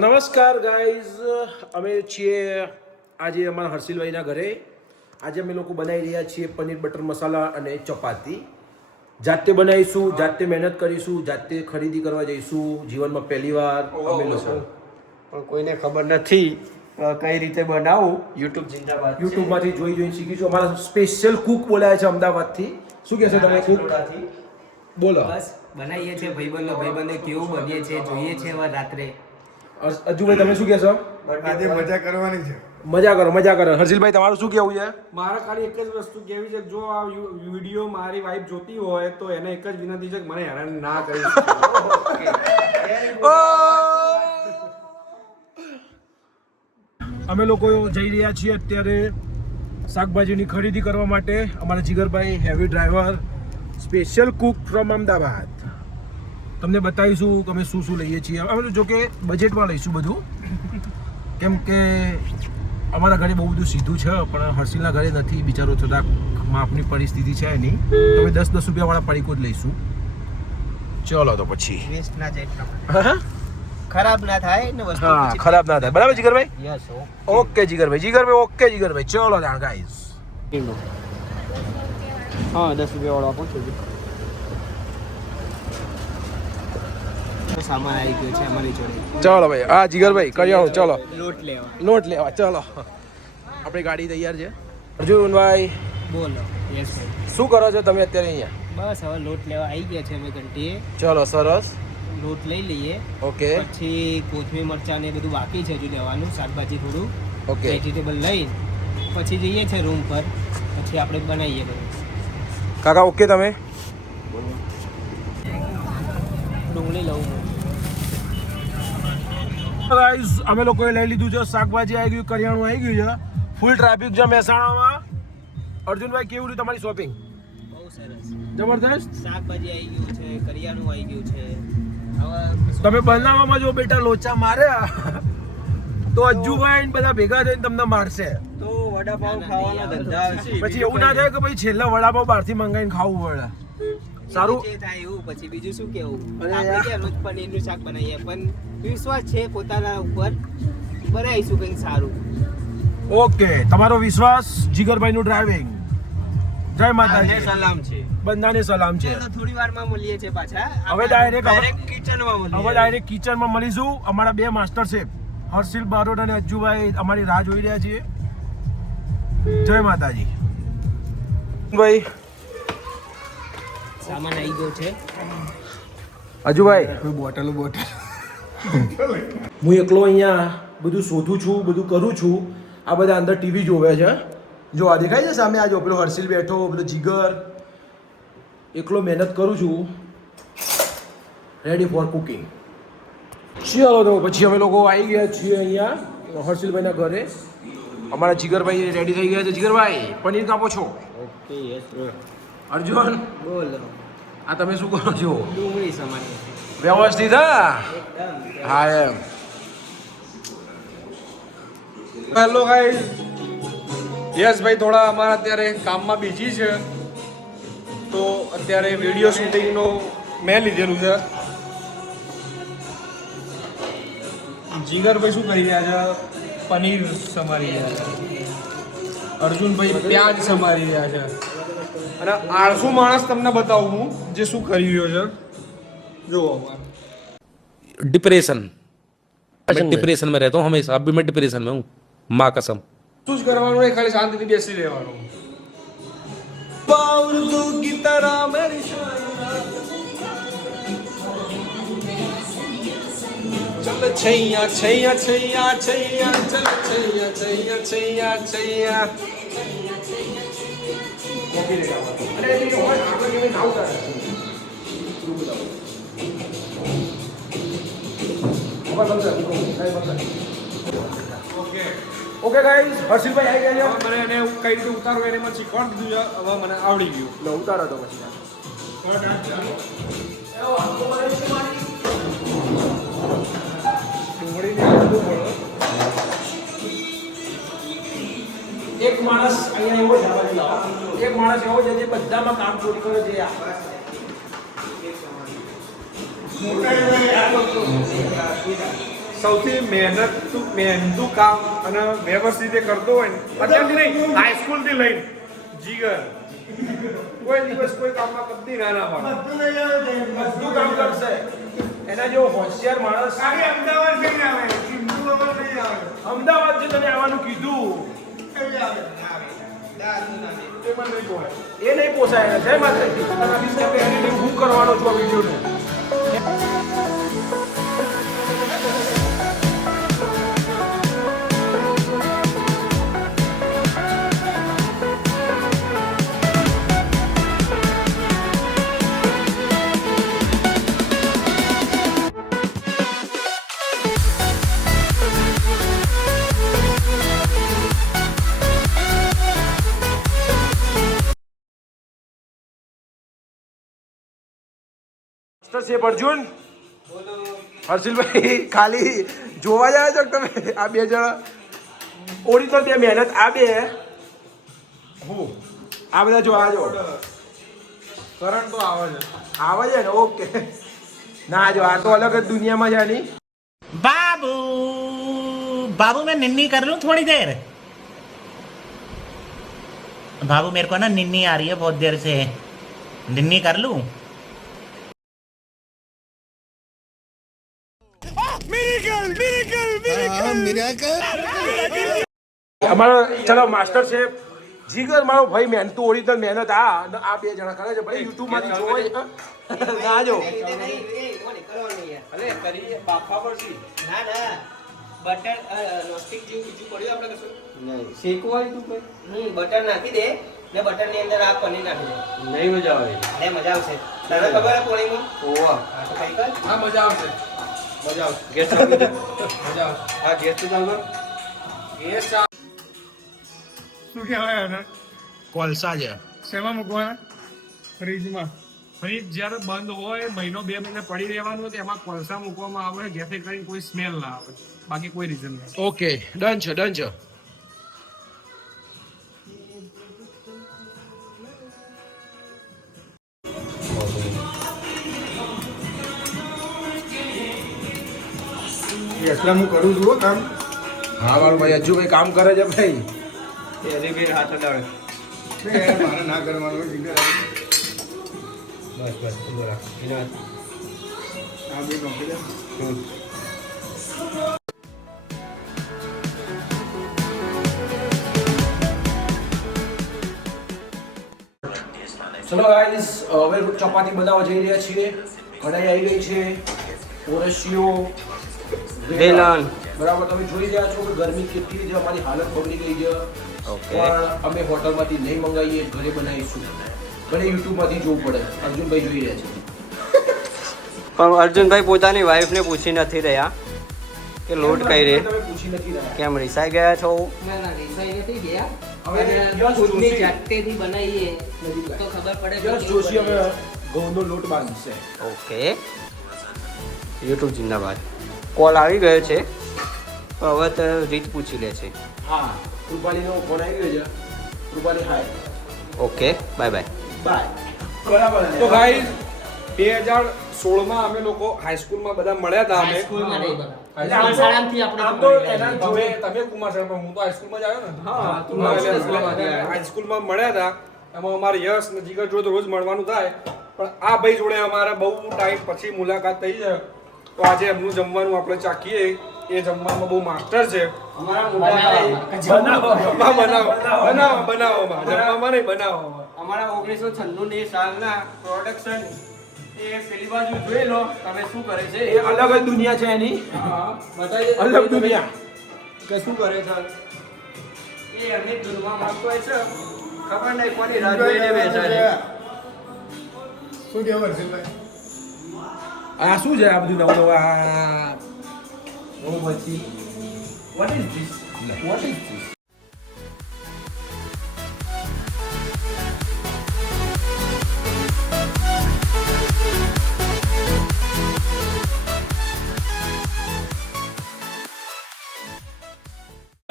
નમસ્કાર ગાઈઝ, અમે છીએ આજે અમારા હર્ષિલભાઈના ઘરે. આજે અમે લોકો બનાવી રહ્યા છીએ પનીર બટર મસાલા અને ચપાતી. જાતે બનાવીશું, જાતે મહેનત કરીશું, જાતે ખરીદી કરવા જઈશું. જીવનમાં પહેલી વાર અમે લોકો પણ કોઈને ખબર નથી કઈ રીતે બનાવું. યુટ્યુબ જિંદાબાદ. યુટ્યુબમાંથી જોઈને શીખીશું. અમારા સ્પેશિયલ કુક બોલાયા છે અમદાવાદથી. શું કહેશો તમે કુક? બોલો. બસ બનાવીએ છીએ ભાઈબંધો કેવું બનીએ છીએ જોઈએ છે હવે રાત્રે. અજુભાઈ તમે શું કહેશો? આજે મજા કરવાની છે. મજા કરો, મજા કરો. હર્ષિલભાઈ તમારું શું કહેવું છે? મારે ખાલી એક જ વસ્તુ કહેવી છે, જો આ વિડીયો મારી વાઈફ જોતી હોય તો એને એક જ વિનંતી છે કે મને હેરાન ના કરી. અમે લોકો જઈ રહ્યા છીએ અત્યારે શાકભાજીની ખરીદી કરવા માટે. અમારા જીગરભાઈ heavy driver, special cook from Ahmedabad. તમને બતાવીશું કે અમે શું શું લઈએ છીએ. અમે જો કે બજેટમાં લઈશું બધું, કેમ કે અમારા ઘરે બહુ બધું સીધું છે, પણ હર્ષિલના ઘરે નથી. બિચારો થોડાક માપની પરિસ્થિતિ છે એની, તો અમે 10-10 રૂપિયાવાળા પડીકો જ લઈશું. ચલો તો પછી વેસ્ટ ના જાય, ખરાબ ના થાય ને વસ્તુ. હા, ખરાબ ના થાય. બરાબર જીગરભાઈ? યસ. ઓકે જીગરભાઈ, ઓકે જીગરભાઈ. ચલો ત્યાં ગાઈઝ. હા, 10 રૂપિયા વાળો આપો છો. સામાન આવી ગયો છે અમારી જોડે. ચલો ભાઈ, હા જીગરભાઈ કરિયાણું. ચલો લોટ લેવા. ચલો. આપણી ગાડી તૈયાર છે. અર્જુનભાઈ બોલો. યસ ભાઈ. શું કરો છો તમે અત્યારે અહીંયા? બસ હવે લોટ લેવા આવી ગયા છે અમે ઘંટીએ. ચલો સરસ. લોટ લઈ લઈએ. ઓકે પછી કોથમીર મરચાં ને બધું બાકી છે હજુ લેવાનું. શાકભાજી થોડું ઓકે. વેજીટેબલ લઈ પછી જઈએ છે રૂમ પર. પછી આપણે બનાવીએ બધું. કાકા ઓકે તમે? ડુંગળી લઉં. ગાઈઝ અમે લોકોએ લઈ લીધું છે. શાકભાજી આવી ગયું, કરિયાણું આવી ગયું છે. ફૂલ ટ્રાફિક છે મહેસાણામાં. અર્જુનભાઈ કેવું રહ્યું તમારી શોપિંગ? બહુ સરસ. જબરદસ્ત. શાકભાજી આવી ગયું છે, કરિયાણું આવી ગયું છે. હવે તમે બનાવવામાં જો બેટા લોચા માર્યા તો અજ્જુભાઈ ને બધા ભેગા થઈને તમને મારશે. તો વડાપાવ ખાવાના ધંધા હશે. પછી એવું ના થાય કે ભાઈ છેલ્લા વડાપાવ બહારથી મંગાવીને ખાવું પડે. સારું. જે થાય એવું પછી બીજું શું કેવું. અરે આપણે યાર. ક્યાં રોજ પનીરનું શાક બનાવીએ, પણ વિશ્વાસ છે પોતાના ઉપર, બનાવીશું કંઈક સારું. ઓકે, તમારો વિશ્વાસ, જીગરભાઈનું ડ્રાઇવિંગ. જય માતાજી. સલામ છે. બંધાને સલામ છે. ચાલો, થોડી વારમાં મળીએ છીએ પાછા. હવે ડાયરેક્ટ કિચનમાં હવે ડાયરેક્ટ કિચનમાં મળીશું. અમારા બે માસ્ટર શેફ હર્ષિલ બારોટ અને અજ્જુભાઈ અમારી રાહ જોઈ રહ્યા છીએ. જય માતાજી. ભાઈ સામાન આવી ગયો છે. અજુભાઈ, બોટલ હું એકલો અહીંયા બધું શોધું છું, બધું કરું છું. આ બધા અંદર ટીવી જોવે છે. જો આ દેખાય છે સામે, આ જો પેલો હર્ષિલ બેઠો, પેલો જીગર. એકલો મહેનત કરું છું, રેડી ફોર કુકિંગ. ચાલો તો પછી અમે લોકો આવી ગયા છીએ અહીંયા હર્ષિલભાઈના ઘરે. અમારા જીગરભાઈ રેડી થઈ ગયા છે. જીગરભાઈ પનીર કાપો છો? ઓકે. Yes bro. અર્જુન બોલો. આ તમે શું કરો છો? ડુંગળી સમારી વ્યવસ્થિત? હા એમ. હેલો ગાઈઝ, યસ ભાઈ થોડા અમારા અત્યારે કામમાં બિઝી છે, તો અત્યારે વિડીયો શૂટિંગનો મેં લીધેલું છે. જીગરભાઈ શું કરી રહ્યા છે? પનીર સમારી રહ્યા છે. અર્જુનભાઈ પ્યાજ સમારી રહ્યા છે. અને આળસુ માણસ તમને બતાવું હું જે શું કરી રહ્યો છે. જુઓ. डिप्रेशन मैं डिप्रेशन में रहता हूँ हमेशा. अभी मैं डिप्रेशन में हूँ, माँ कसम. શું જ કરવાનું નહીં, ખાલી શાંતિથી બેસી રહેવાનું. પાવડું કી તરહ મેરી ચલ છૈયા છૈયા છૈયા છૈયા ચલ છૈયા છૈયા છૈયા છૈયા. ઓકે ગાઈઝ, હર્ષિલભાઈ આવી ગયા મને એને કઈ રીતે ઉતારવું એને મને શીખવાડી દીધું છે. હવે મને આવડી ગયું. છે. ઉતારો તો પછી. એક માણસ અહીંયા એવો છે, એક માણસ એવો છે જે બધામાં કામ ચોરી કરે છે. સૌથી મહેનતું કામ અને વ્યવસ્થિત રીતે કરતો હોય ને અત્યારથી નહીં હાઈસ્કૂલથી લઈને જીગર કોઈ દિવસ કોઈ કામમાં કદી ના પાડે બધું કામ કરશે એના જેવો હોશિયાર માણસ અમદાવાદ નહીં આવે સિંધુમાં નહીં આવે અમદાવાદ જે તને આવવાનું કીધું એ મને નહીં કહે. એ નહીં પોસાય જય માતાજી હું કરવાનો છું આ વિડીયોને માસ્ટર શેફ અર્જુન હર્ષિલભાઈ ખાલી જોવા જાય છો તમે આ બે જણા ઓરિજિનલ બે મહેનત આ બે હું આ બધા જો આ જો કરંટ તો આવે છે. આવે છે ને ઓકે ના જો આ તો અલગ જ દુનિયામાં છે આની बाबू बाबू मैं निन्नी कर लूं थोड़ी देर बाबू मेरे को ना निन्नी आ रही है बहुत देर से निन्नी कर लूं અમારો ચલો માસ્ટર શેફ જીગર મારો ભાઈ મહેનત ઓરિજિનલ મહેનત આ બે જણા કરે છે ભાઈ યુટ્યુબ માંથી જોવા ના જો અરે કરી બાફા પડશે ના ના બટર નોસ્ટિક જેવું બીજું પડ્યું આપણે કશું નહીં શેકવાય તું કઈ બટર નાખી દે ને બટર ની અંદર આ પનીર નાખી દે નહીં મજા આવે એ મજા આવશે તને ખબર હે પોણીમાં ઓવા હા તો કઈ કર હા મજા આવશે. મજા આવે ગેસ ચાલુ છે મજા આવશે. હા ગેસ તો ચાલુ કર. ગેસ ચાલુ. શું કહેવાય આને કોલસા છે શેમાં મૂકવાના ફ્રીજમાં ફ્રીજ જ્યારે બંધ હોય મહિનો 2 મહિના પડી રહેવાનું તો એમાં કોલસા મૂકવામાં આવે જેથી કરીને કોઈ સ્મેલ ના આવે બાકી કોઈ રીઝન નહીં. ઓકે ડન છે ડન છે એટલા હું કરું છું હો કામ હા મારું ભાઈ હજુ ભાઈ કામ કરે છે ભાઈ એની બે હાથ અડાવે મારે ના કરવાનું જીગર બસ બસ ઉભો રાખ એના આ બે નોકરી દે. ચલો ગાઈસ હવે ચપાતી બનાવવા જઈ રહ્યા છીએ કઢાઈ આવી ગઈ છે ઓરસિયો વેલણ. બરાબર તમે જોઈ રહ્યા છો કે ગરમી કેટલી છે અમારી હાલત બગડી ગઈ છે ઓકે. પણ અમે હોટલમાંથી નહીં મંગાવીએ ઘરે બનાવીશું ભલે યુટ્યુબમાંથી જોવું પડે અર્જુનભાઈ જોઈ રહ્યા છે પણ અર્જુનભાઈ પોતાની વાઈફને પૂછી નથી રહ્યા કે લોટ કઈ રે તમે પૂછી નથી રહ્યા કેમ રિસાઈ ગયા છો ના ના રિસાઈ નથી ગયા હવે યશ ખુદની જોશી જાતેથી બનાવીએ તો ખબર પડે કે યશ કેવું જોશી હવે બને. ઘઉંનો લોટ બાંધશે ઓકે યુટ્યુબ જિંદાબાદ કોલ આવી ગયો છે તો હવે તો રીત પૂછી લે છે હા રૂપાલીનો ફોન આવી ગયો છે રૂપાલી હાય ઓકે બાય બાય બાય બરાબર તો ગાઈસ 2016માં અમે લોકો હાઈસ્કૂલમાં બધા મળ્યા હતા અમે સ્કૂલમાં નહીં બધા. એટલે આમ તો- શાળામાંથી આપણે આમ તો મળ્યા. એના તમે તમે કુમાર શાળામાં હું તો હાઈસ્કૂલમાં જ આવ્યો ને હા, તું હાઈસ્કૂલમાં મળ્યા હતા એમાં અમારે યશ ને જીગર જોડે રોજ મળવાનું થાય પણ આ ભાઈ જોડે અમારે બહુ ટાઈમ પછી મુલાકાત થઈ છે તો આજે એમનું જમવાનું આપણે ચાખીએ એ જમવામાં બહુ માસ્ટર છે અમારા મોટા ભાઈ બનાવવામાં જમવામાં નહીં બનાવવામાં અમારા 1996 ની સાલના પ્રોડક્શન એ પેલી બાજુ જોઈ લો તમે શું કરે છે એ અલગ જ દુનિયા છે એની અલગ દુનિયા કે શું કરે છે એ એમની ધૂનમાં માંગતો હોય છે ખબર નહીં કોની રાહ જોઈને બેઠા છે શું કહેવાય હર્ષિલભાઈ આ શું છે આ બધું નવું નવું આ બહુ પછી what is this what is this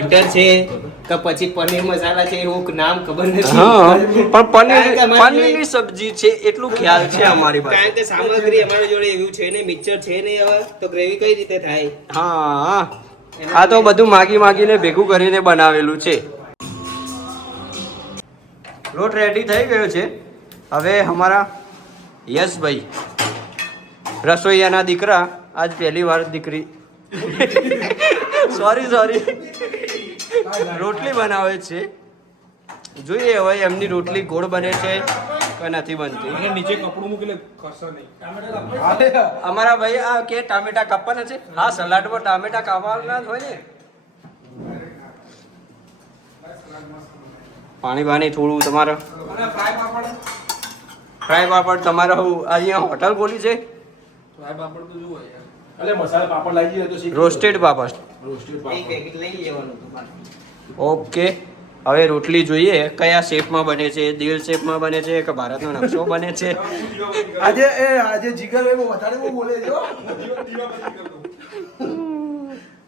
butter છે કે પછી પનીર મસાલા છે એવું નામ ખબર નથી. હા પણ કારણ કે અમારી પનીરની સબ્જી છે એટલું ખ્યાલ છે અમારી પાસે. કારણ કે સામગ્રી અમારી જોડે એવું છે ને, મિક્સર છે ને, હવે તો ગ્રેવી કઈ રીતે થાય? હા આ તો બધું માગીને ભેગું કરીને બનાવેલું છે. લોટ રેડી થઈ ગયો છે. હવે અમારા યશભાઈ રસોઈયાના દીકરા આજ પહેલી વાર દીકરી સોરી રોટલી બનાવે છે. જોઈએ હવે એમની રોટલી ગોળ બને છે કે નથી બનતી. અને નીચે કપડું મૂકીને ખસે નહીં. અમારા ભાઈ આ કે ટામેટા કાપવાના છે. હા સલાડમાં ટામેટા કાપવાના જ હોય ને. પાણી થોડું તમારે ફ્રાય પાપડ તમારે અહીંયા હોટલ ખોલી છે. એટલે મસાલા પાપડ લાવી દઈએ તો શીખ રોસ્ટેડ પાપડ. રોસ્ટેડ એક પાપડ પેકેટ લઈ લેવાનું તમારે. ઓકે હવે રોટલી જોઈએ કયા શેપમાં બને છે. દિલ શેપમાં બને છે કે ભારતનો નકશો બને છે. આજે જીગરભાઈ બહુ વધારે બહુ બોલે છે હો.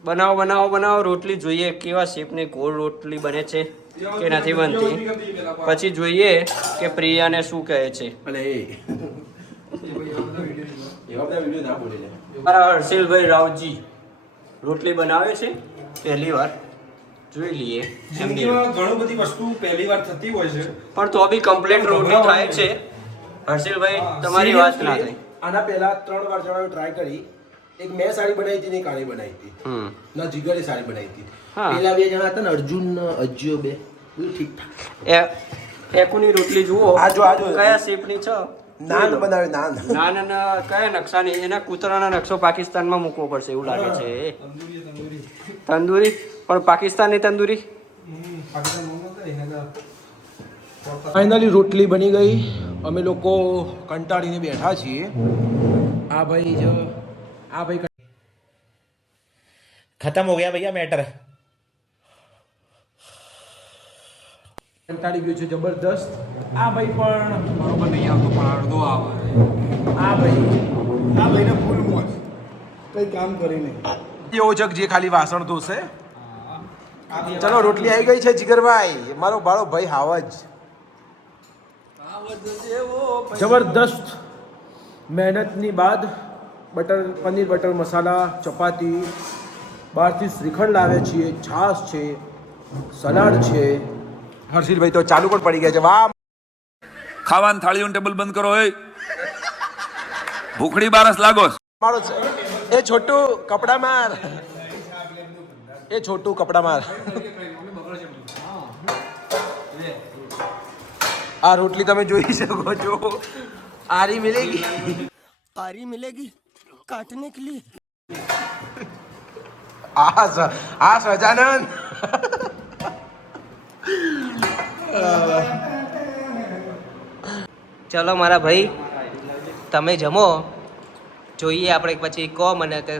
બનાવો રોટલી જોઈએ કેવા શેપની ગોળ રોટલી બને છે કે નથી બનતી. પછી જોઈએ કે પ્રિયાને શું કહે છે. અલે એવા બધા વિડીયો ના બોલે છે. મારા હર્ષિલભાઈ રાવજી રોટલી બનાવે છે પહેલી વાર. જોઈ લઈએ એમની. જિંદગીમાં ઘણી બધી વસ્તુ પહેલી વાર થતી હોય છે. પણ તો બી કમ્પ્લીટ રોટલી થાય છે. હર્ષિલભાઈ તમારી વાત ના થઈ. આના પહેલા 3 વાર જણાવ્યું ટ્રાય કરી. એક મેં સારી બનાવી હતી ને એક આની બનાવી હતી. ના જીગરે સારી બનાવી હતી. હા. પેલા 2 જણા હતા ને અર્જુન ને અજ્યો બે બધું ઠીક ઠાક. ફેકુની રોટલી જુઓ આ જો. કયા શેપની છે. નાન બનાવે નાન. નાન કયા નકશાની. એના કૂતરાના નકશો પાકિસ્તાનમાં મૂકવો પડશે એવું લાગે છે. તંદૂરી પણ પાકિસ્તાની તંદૂરી. ફાઇનલી રોટલી બની ગઈ. અમે લોકો કંટાળીને બેઠા છીએ. આ ભાઈ खत्म हो गया भैया मैटर. કંટાળી ગયું છે જબરદસ્ત. આ ભાઈ પણ બરોબર નહીં આવતો પણ અડધો આવે. આ ભાઈ આ ભાઈને ફૂલ મોજ, કઈ કામ કરી નહીં. એવો છે કે જે ખાલી વાસણ ધોશે. ચલો રોટલી આવી ગઈ છે જીગરભાઈ. મારો બાળો ભાઈ હાવજ જબરદસ્ત મહેનતની બાદ પનીર બટર મસાલા, ચપાતી, બહારથી શ્રીખંડ લાવે છીએ, છાશ છે, સલાડ છે. હર્ષિલભાઈ તો ચાલુ પણ પડી ગયા છે. વાહ ખાવાનું થાળીઓ ટેબલ બંધ કરો. એ ભૂખડી બારસ લાગો. મારો છે એ છોટું કપડા માર. એ છોટું કપડા માર. આ રોટલી તમે જોઈ શકો છો. આરી મિલેગી કાટને કે લીએ. આ સજાનંદ ચલો મારા ભાઈ તમે જમો. જોઈએ આપણે પછી કહો મને કે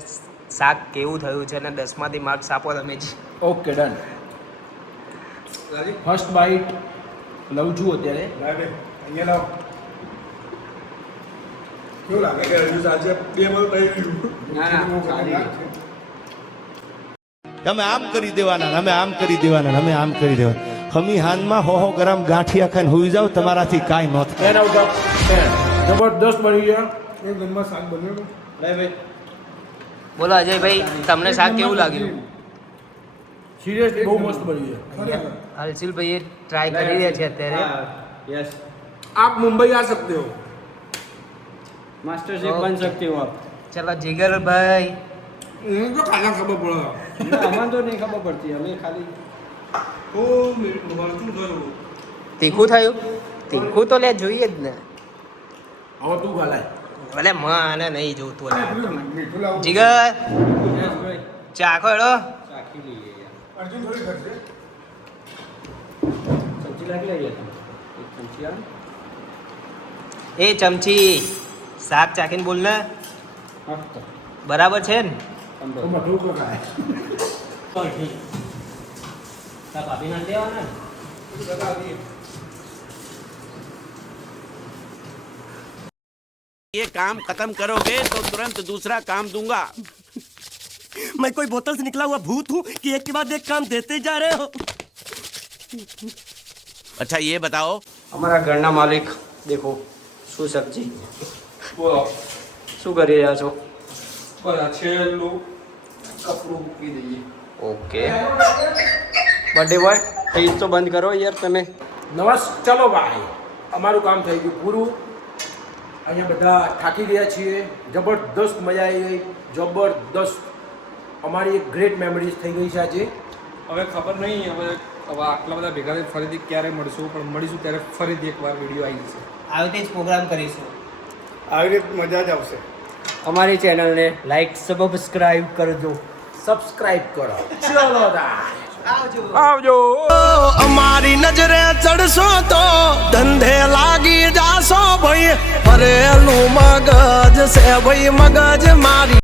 શાક કેવું થયું છે ને 10માંથી માર્ક્સ આપો તમે જ. Okay done. ફર્સ્ટ બાઈટ લઉં છું અત્યારે. અહીંયા લાવો. કેવું લાગે કે હજુ આજે 2 મલ થઈ ગયું. અમે આમ કરી દેવાના, અમે આમ કરી દેવાના, અમે આમ કરી દેવાના. હમી હાનમાં હો ગ્રામ ગાંઠિયા ખાઈને હુઈ જાવ, તમારાથી કાંઈ ન થાય. 10 આઉટ ઓફ 10 જબરદસ્ત બની ગયા. એક ગનમાં શાક બન્યું. બોલો અજયભાઈ તમને શાક કેવું લાગ્યું? સિરિયસલી બહુ મસ્ત બની ગયા. હર્ષિલભાઈ ટ્રાય કરી રહ્યા છે અત્યારે. યસ આપ મુંબઈ આ सकते हो. मास्टर शेफ बन सकते हो आप. ચલો જીગરભાઈ હું તો ખાના ખબર પડે. અમને તો નહીં ખબર પડતી. અમે ખાલી તીખું થયું? તીખું તો લે જોઈએ જ ને. હવે તું ખાલાય. ભલે મને નહીં જોતું લે. મીઠું લાવું. જીગર ચાખો હેડો. ચાખી લઈએ યાર. અર્જુન થોડી કરશે. સબ્જી લાગી લઈએ એક ચમચી આ. એ ચમચી શાક ચાખીને બોલ ને. બરાબર છે ને? તો મઠું કો ખાય. ભાભી ના દેવાના. ये काम खत्म करोगे तो तुरंत दूसरा काम दूंगा. मैं कोई बोतल से निकला हुआ भूत हूँ कि एक के बाद एक काम देते जा रहे हो। अच्छा ये बताओ અમારા ઘરના માલિક દેખો શું સબ્જી બોલો શું કરી રહ્યા છો? બધા છેલ્લું કપડું મૂકી દઈએ. ઓકે બર્થડે બોય ફ્રીજ તો બંધ કરો યાર તમે. ચલો ભાઈ, અમારું કામ થઈ ગયું પૂરું. અહીંયા બધા થાકી ગયા છીએ. જબરદસ્ત મજા આવી ગઈ, જબરદસ્ત. અમારી એક ગ્રેટ મેમરીઝ થઈ ગઈ છે આજે. હવે ખબર નહીં હવે આટલા બધા ભેગા થઈ ફરીથી ક્યારે મળશું, પણ મળીશું ત્યારે ફરીથી એકવાર વિડીયો આવી જશે. આવી રીતે જ પ્રોગ્રામ કરીશું. આવી રીતે મજા જ આવશે. અમારી ચેનલને લાઈક સબસ્ક્રાઇબ કરજો. સબસ્ક્રાઇબ કરો. ચલો આવજો. અમારી નજરે ચડશો તો ધંધે લાગી જાશો ભાઈ. ફરેલું મગજ છે ભાઈ, મગજ મારી